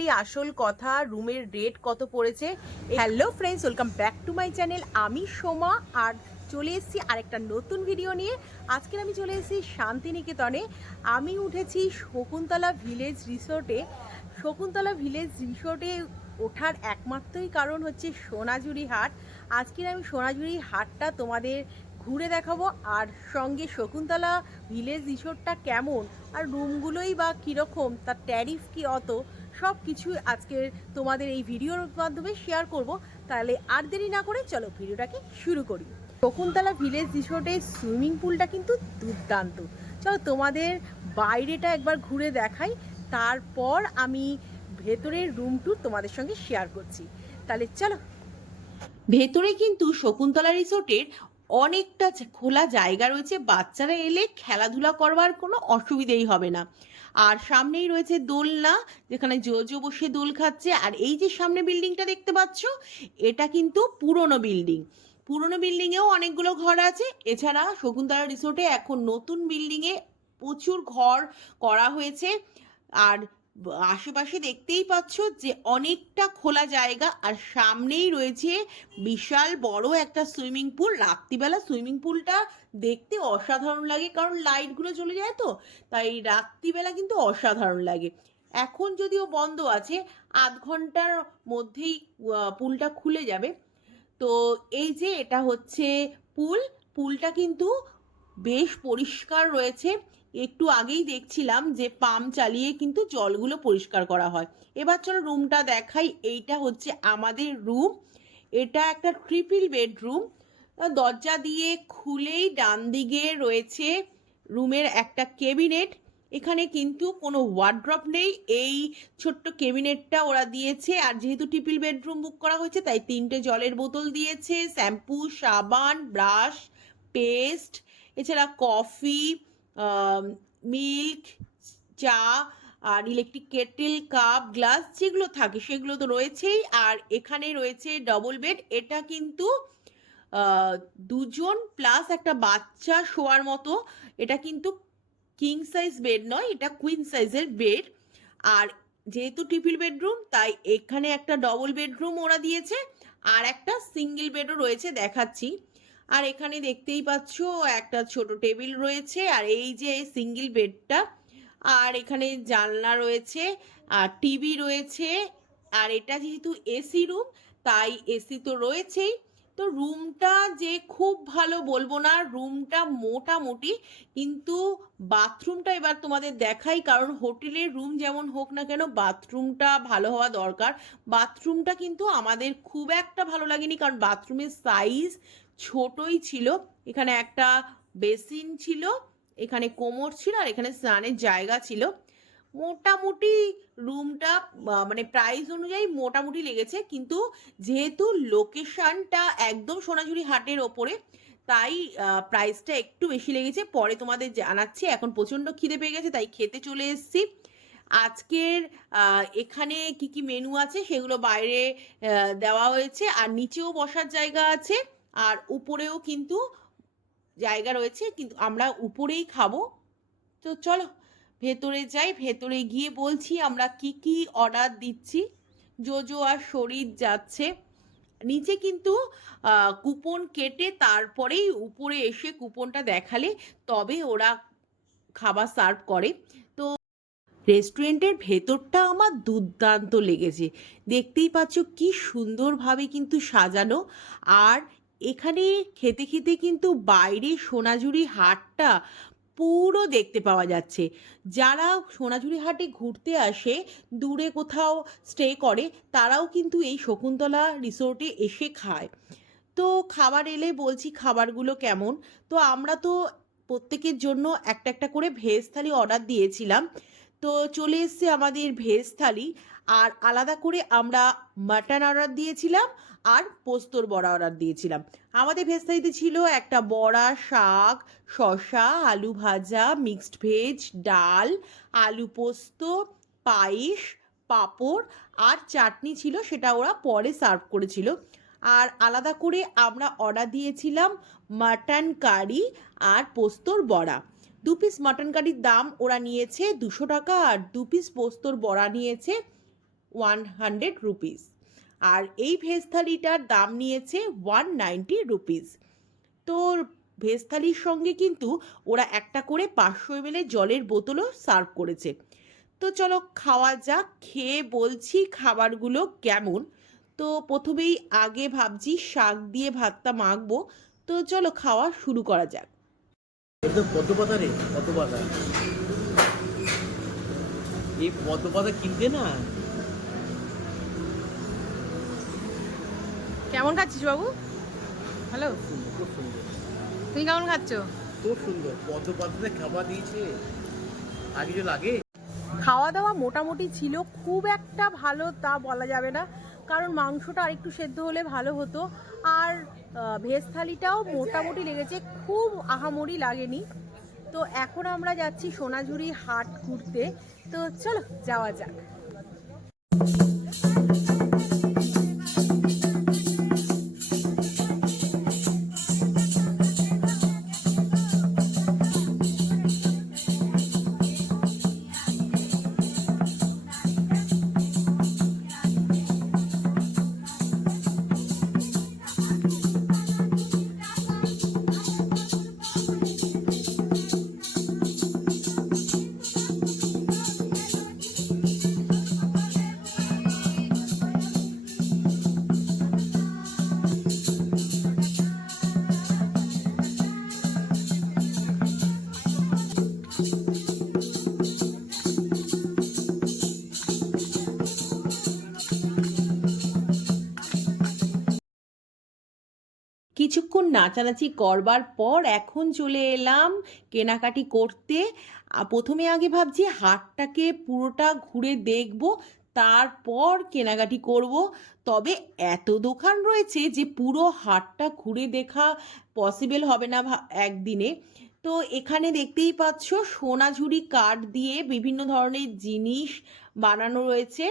বলি আসল কথা, রুমের রেট কত পড়েছে। Hello friends, welcome back to my channel. আমি সোমা আর চলে এসেছি আরেকটা নতুন ভিডিও নিয়ে। আজকে আমি চলে এসেছি শান্তিনিকেতনে। আমি উঠেছি শকুন্তলা ভিলেজ রিসোর্টে। শকুন্তলা ভিলেজ রিসোর্টে ওঠার একমাত্রই কারণ হচ্ছে সোনাঝুরি হাট। আজকের আমি সোনাঝুরি হাটটা তোমাদের ঘুরে দেখাবো, আর সঙ্গে শকুন্তলা ভিলেজ রিসোর্টটা কেমন আর রুমগুলোই বা কীরকম, তার ট্যারিফ কী, অত সব কিছু আজকে তোমাদের এই ভিডিওর মাধ্যমে শেয়ার করব। তাহলে আর দেরি না করে চলো ভিডিওটাকে শুরু করি। শকুন্তলা ভিলেজ রিসোর্টের সুইমিং পুলটা কিন্তু দুর্দান্ত। চলো তোমাদের বাইরেটা একবার ঘুরে দেখাই, তারপর আমি ভেতরের রুম ট্যুর তোমাদের সঙ্গে শেয়ার করছি। তাহলে চলো। ভেতরে কিন্তু শকুন্তলা রিসোর্টের অনেকটা খোলা জায়গা রয়েছে, বাচ্চারা এলে খেলাধুলা করবার কোনো অসুবিধেই হবে না। আর সামনেই রয়েছে দোলনা, যেখানে জো বসে দোল খাচ্ছে। আর এই যে সামনে বিল্ডিংটা দেখতে পাচ্ছ, এটা কিন্তু পুরনো বিল্ডিং। পুরনো বিল্ডিংয়েও অনেকগুলো ঘর আছে। এছাড়া শকুন্তলা রিসোর্টে এখন নতুন বিল্ডিংয়ে প্রচুর ঘর করা হয়েছে। আর আশেপাশে দেখতেই পাচ্ছ যে অনেকটা খোলা জায়গা, আর সামনেই রয়েছে বিশাল বড় একটা সুইমিং পুল। রাত্রিবেলা সুইমিং পুলটা দেখতে অসাধারণ লাগে, কারণ লাইটগুলো চলে যায় তো, তাই রাত্রিবেলা কিন্তু অসাধারণ লাগে। এখন যদিও বন্ধ আছে, আধ ঘন্টার মধ্যেই পুলটা খুলে যাবে। তো এই যে এটা হচ্ছে পুলটা কিন্তু বেশ পরিষ্কার রয়েছে। একটু আগেই দেখছিলাম যে পাম্প চালিয়ে কিন্তু জলগুলো পরিষ্কার করা হয়। এবার চলো রুমটা দেখাই। এইটা হচ্ছে আমাদের রুম। এটা একটা ট্রিপল বেডরুম। দরজা দিয়ে খুলেই ডান দিকে রয়েছে রুমের একটা ক্যাবিনেট। এখানে কিন্তু কোনো ওয়ার্ড্রপ নেই, এই ছোট্ট ক্যাবিনেটটা ওরা দিয়েছে। আর যেহেতু ট্রিপল বেডরুম বুক করা হয়েছে, তাই 3টে জলের বোতল দিয়েছে, শ্যাম্পু, সাবান, ব্রাশ, পেস্ট, এছাড়া কফি, মিল্ক, চা, আর ইলেকট্রিক কেটেল, কাপ, গ্লাস যেগুলো থাকে সেগুলো তো রয়েছেই। আর এখানে রয়েছে ডবল বেড। এটা কিন্তু দুজন প্লাস একটা বাচ্চা শোয়ার মতো। এটা কিন্তু কিং সাইজ বেড নয়, এটা কুইন সাইজের বেড। আর যেহেতু ট্রিপল বেডরুম, তাই এখানে একটা ডবল বেডরুম ওরা দিয়েছে, আর একটা সিঙ্গেল বেডও রয়েছে, দেখাচ্ছি। আর এখানে দেখতেই পাচ্ছ একটা ছোট টেবিল রয়েছে, আর এই যে সিঙ্গেল বেডটা। আর এখানে জানলা রয়েছে, আর টিভি রয়েছে। আর এটা যেহেতু এসি রুম, তাই এসি তো রয়েছেই। তো রুমটা যে খুব ভালো বলবো না, রুমটা মোটামুটি। কিন্তু বাথরুমটা এবার তোমাদের দেখাই, কারণ হোটেলের রুম যেমন হোক না কেন, বাথরুমটা ভালো হওয়া দরকার। বাথরুমটা কিন্তু আমাদের খুব একটা ভালো লাগেনি, কারণ বাথরুমের সাইজ ছোটই ছিল। এখানে একটা বেসিন ছিল, এখানে কোমর ছিল, আর এখানে স্নানের জায়গা ছিল। মোটামুটি রুমটা মানে প্রাইস অনুযায়ী মোটামুটি লেগেছে, কিন্তু যেহেতু লোকেশনটা একদম সোনাঝুরি হাটের ওপরে, তাই প্রাইসটা একটু বেশি লেগেছে। পরে তোমাদের জানাচ্ছি। এখন প্রচণ্ড খিদে পেয়ে গেছে, তাই খেতে চলে এসেছি। আজকের এখানে কি কি মেনু আছে সেগুলো বাইরে দেওয়া হয়েছে, আর নিচেও বসার জায়গা আছে, আর উপরেও কিন্তু জায়গা রয়েছে, কিন্তু আমরা উপরেই খাবো। তো চলো ভেতরে যাই। ভেতরে গিয়ে বলছি আমরা কি কি অর্ডার দিচ্ছি। জো আর শরীর যাচ্ছে নিচে, কিন্তু কুপন কেটে তারপরেই উপরে এসে কুপনটা দেখালে তবে ওরা খাবার সার্ভ করে। তো রেস্টুরেন্টের ভেতরটা আমার দুর্দান্ত লেগেছে। দেখতেই পাচ্ছ কি সুন্দরভাবে কিন্তু সাজানো। আর এখানে খেতে খেতে কিন্তু বাইরে সোনাঝুরি হাটটা পুরো দেখতে পাওয়া যাচ্ছে। যারা সোনাঝুরি হাটে ঘুরতে আসে, দূরে কোথাও স্টে করে, তারাও কিন্তু এই শকুন্তলা রিসোর্টে এসে খায়। তো খাবার এলে বলছি খাবারগুলো কেমন। তো আমরা তো প্রত্যেকের জন্য একটা একটা করে ভেজ থালি অর্ডার দিয়েছিলাম। তো চলে এসছে আমাদের ভেজ থালি। আর আলাদা করে আমরা মাটন অর্ডার দিয়েছিলাম, আর পোস্তর বড়া অর্ডার দিয়েছিলাম। আমাদের ভেজ থালিতে ছিল একটা বড়া, শাক, শসা, আলু ভাজা, মিক্সড ভেজ, ডাল, আলু পোস্ত, পায়েস, পাঁপড় আর চাটনি ছিল, সেটা ওরা পরে সার্ভ করেছিল। আর আলাদা করে আমরা অর্ডার দিয়েছিলাম মাটন কারি আর পোস্তর বড়া। 2 পিস মাটন কারির দাম ওরা নিয়েছে 200 টাকা, আর 2 পিস পোস্তর বড়া নিয়েছে 100 রুপিস। আর এই ভেজ থালিটার দাম নিয়েছে 190 রুপিস। তো ভেজ থালির সঙ্গে কিন্তু ওরা একটা করে 500 ml জলের বোতলও সার্ভ করেছে। তো চলো খাওয়া যাক, খেয়ে বলছি খাবারগুলো কেমন। তো প্রথমেই আগে ভাবছি শাক দিয়ে ভাতটা মাখবো। তো চলো খাওয়া শুরু করা যাক। পদ্ম পাতা রে, পদ্ম পাতা, এই পদ্ম পাতা কিনতে না। কেমন খাচ্ছিস বাবু? হ্যালো, খুব সুন্দর, তুমি কেমন খাচ্ছ? খুব সুন্দর। পদ্ম পাতাতে খাবার দিয়েছে, আর কিছু লাগে? খাওয়া দাওয়া মোটামুটি ছিল, খুব একটা ভালো তা বলা যাবে না, কারণ মাংসটা আরেকটু সেদ্ধ হলে ভালো হতো। আর ভেজ থালিটাও মোটামুটি লেগেছে, খুব আহামরি লাগেনি। তো এখন আমরা যাচ্ছি সোনাঝুরি হাট ঘুরতে। তো চলো যাওয়া যাক। কিছুক্ষণ নাচানাচি করবার পর এখন চলে এলাম কেনাকাটি করতে। প্রথমে আগে ভাবছি হাটটাকে পুরোটা ঘুরে দেখব, তারপর কেনাকাটি করব। তবে এত দোকান রয়েছে যে পুরো হাটটা ঘুরে দেখা পসিবল হবে না একদিনে। তো এখানে দেখতেই পাচ্ছ সোনাঝুরি কাঠ দিয়ে বিভিন্ন ধরনের জিনিস বানানো রয়েছে,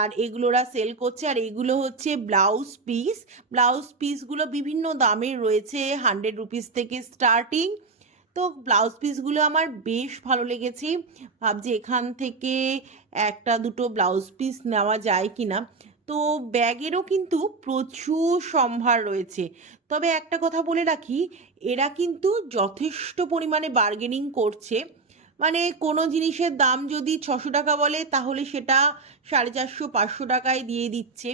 আর এগুলোরা সেল করছে। আর এগুলো হচ্ছে ব্লাউজ পিস। ব্লাউজ পিসগুলো বিভিন্ন দামের রয়েছে, 100 রুপিস থেকে স্টার্টিং। তো ব্লাউজ পিসগুলো আমার বেশ ভালো লেগেছে, ভাবছি এখান থেকে একটা দুটো ব্লাউজ পিস নেওয়া যায় কিনা। তো ব্যাগেরও কিন্তু প্রচুর সম্ভার রয়েছে। তবে একটা কথা বলে রাখি, এরা কিন্তু যথেষ্ট পরিমাণে বার্গেনিং করছে। মানে কোনো জিনিসের দাম যদি 600 টাকা বলে, তাহলে সেটা 450-500 টাকায় দিয়ে দিচ্ছে।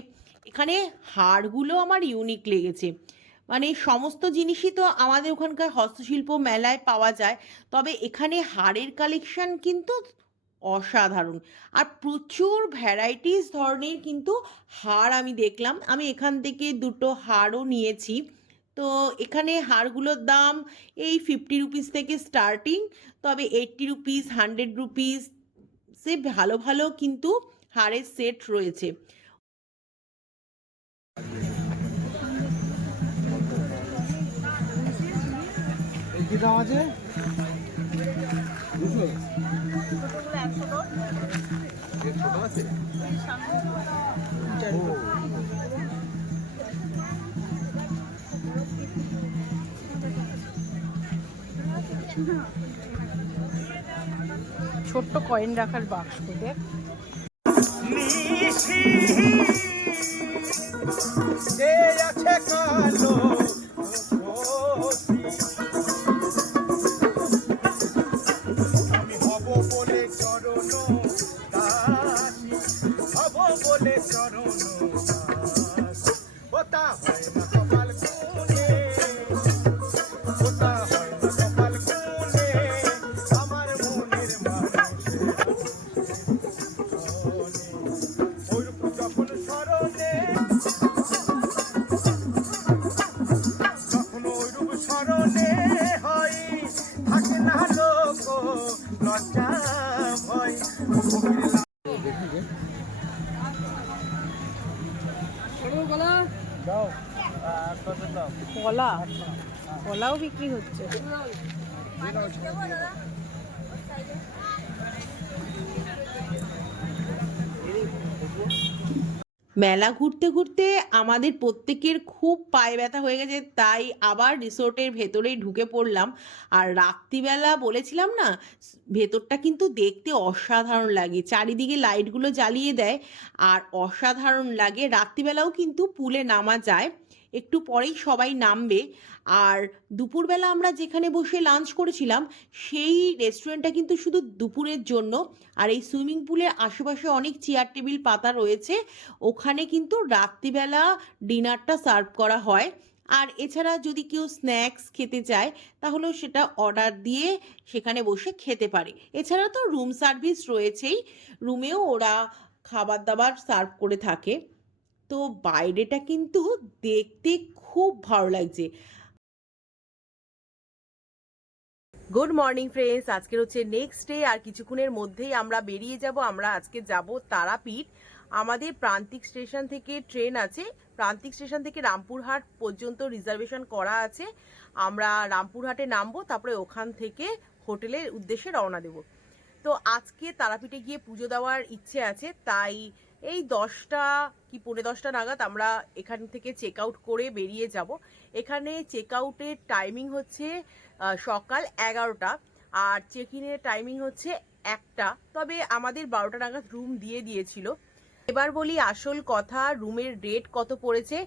এখানে হারগুলো আমার ইউনিক লেগেছে। মানে সমস্ত জিনিসই তো আমাদের ওখানকার হস্তশিল্প মেলায় পাওয়া যায়, তবে এখানে হারের কালেকশন কিন্তু অসাধারণ। আর প্রচুর ভ্যারাইটিস ধরনের কিন্তু হার আমি দেখলাম। আমি এখান থেকে দুটো হারও নিয়েছি। তো এখানে হারগুলোর দাম এই 50 রুপিস থেকে স্টার্টিং, তবে 80 রুপিস, 100 রুপিস সে ভালো ভালো কিন্তু হারের সেট রয়েছে। কি দাম আছে? ছোট্ট কয়েন রাখার বাক্স, দেখ। আছে কালো আমি হব বলে চরণ দাসী, হব বলে চরণ দাসী। ওটা হয় না কপাল কোণে, ওটা হয় না কপাল কোণে, আমার মনের মানুষের ওইরূপ যখন স্মরণে, যখন ওইরূপ স্মরণে হয়, থাকে না লোক লজ্জা ভয়। কলা, কলাও বিক্রি হচ্ছে। মেলা ঘুরতে ঘুরতে আমাদের প্রত্যেকের খুব পায়ে ব্যথা হয়ে গেছে, তাই আবার রিসোর্টের ভেতরেই ঢুকে পড়লাম। আর রাত্রিবেলা বলেছিলাম না, ভেতরটা কিন্তু দেখতে অসাধারণ লাগে, চারিদিকে লাইটগুলো জ্বালিয়ে দেয় আর অসাধারণ লাগে। রাত্রিবেলাও কিন্তু পুলে নামা যায়, একটু পরেই সবাই নামবে। আর দুপুরবেলা আমরা যেখানে বসে লাঞ্চ করেছিলাম সেই রেস্টুরেন্টটা কিন্তু শুধু দুপুরের জন্য। আর এই সুইমিং পুলের আশেপাশে অনেক চেয়ার টেবিল পাতা রয়েছে, ওখানে কিন্তু রাত্রিবেলা ডিনারটা সার্ভ করা হয়। আর এছাড়া যদি কেউ স্ন্যাক্স খেতে চায় তাহলেও সেটা অর্ডার দিয়ে সেখানে বসে খেতে পারে। এছাড়া তো রুম সার্ভিস রয়েছেই, রুমেও ওরা খাবার দাবার সার্ভ করে থাকে। তো বাইরেটা কিন্তু দেখতে খুব ভালো লাগছে। গুড মর্নিং ফ্রেন্ডস, আজকের হচ্ছে নেক্সট ডে, আর কিছুক্ষণের মধ্যেই আমরা বেরিয়ে যাব। আমরা আজকে যাব তারাপীঠ। আমাদের প্রান্তিক স্টেশন থেকে ট্রেন আছে, প্রান্তিক স্টেশন থেকে রামপুরহাট পর্যন্ত রিজার্ভেশন করা আছে। আমরা রামপুরহাটে নামবো, তারপরে ওখান থেকে হোটেলের উদ্দেশ্যে রওনা দেব। তো আজকে তারাপীঠে গিয়ে পুজো দেওয়ার ইচ্ছে আছে, তাই এই 10টা কি 10:45 নাগাদ আমরা এখান থেকে চেক আউট করে বেরিয়ে যাব। এখানে চেক আউটের টাইমিং হচ্ছে সকাল 11টা, আর চেক ইনের টাইমিং হচ্ছে 1টা। তবে আমাদের 12টা নাগাদ রুম দিয়ে দিয়েছিল। এবার বলি আসল কথা, রুমের রেট কত পড়েছে।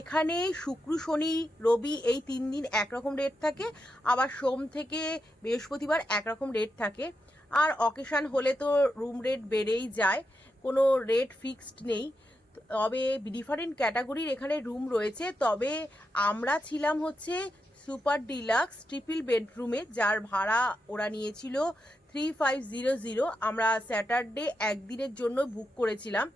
এখানে শুক্র শনি রবি এই 3 দিন একরকম রেট থাকে, আবার সোম থেকে বৃহস্পতিবার একরকম রেট থাকে। আর অকেশান হলে তো রুম রেট বেড়েই যায়, কোনো রেট ফিক্সড নেই। তবে ডিফারেন্ট ক্যাটাগরির এখানে রুম রয়েছে। তবে আমরা ছিলাম হচ্ছে সুপার ডিলাক্স ট্রিপল বেডরুমে, যার ভাড়া ওরা নিয়েছিল 3500। আমরা স্যাটারডে একদিনের জন্য বুক করেছিলাম।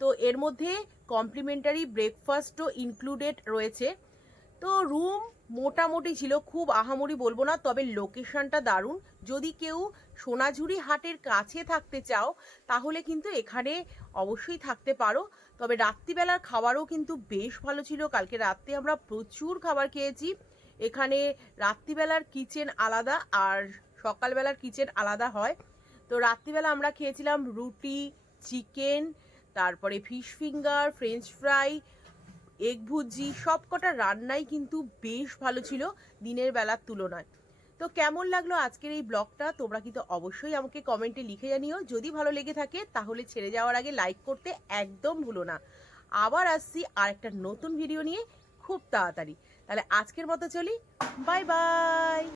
তো এর মধ্যে কমপ্লিমেন্টারি ব্রেকফাস্টও ইনক্লুডেড রয়েছে। তো রুম মোটামুটি ছিল, খুব আহামরি বলবো না, তবে লোকেশনটা দারুণ। যদি কেউ সোনাঝুরি হাটের কাছে থাকতে চাও তাহলে কিন্তু এখানে অবশ্যই থাকতে পারো। তবে রাত্রিবেলার খাবারও কিন্তু বেশ ভালো ছিল। কালকে রাত্রে আমরা প্রচুর খাবার খেয়েছি। এখানে রাত্রিবেলার কিচেন আলাদা আর সকালবেলার কিচেন আলাদা হয়। তো রাত্রিবেলা আমরা খেয়েছিলাম রুটি, চিকেন, তারপরে fish finger, french fry, egg bhurji. সব কটা রান্নাই কিন্তু বেশ ভালো ছিল দিনের বেলার তুলনায়। তো কেমন লাগলো আজকের এই ব্লগটা তোমরা কিন্তু অবশ্যই আমাকে কমেন্টে লিখে জানিও। যদি ভালো লেগে থাকে তাহলে ছেড়ে যাওয়ার আগে লাইক করতে একদম ভুলো না। আবার আসছি আর একটা নতুন ভিডিও নিয়ে খুব তাড়াতাড়ি। তাহলে আজকের মতো চলি, বাই বাই।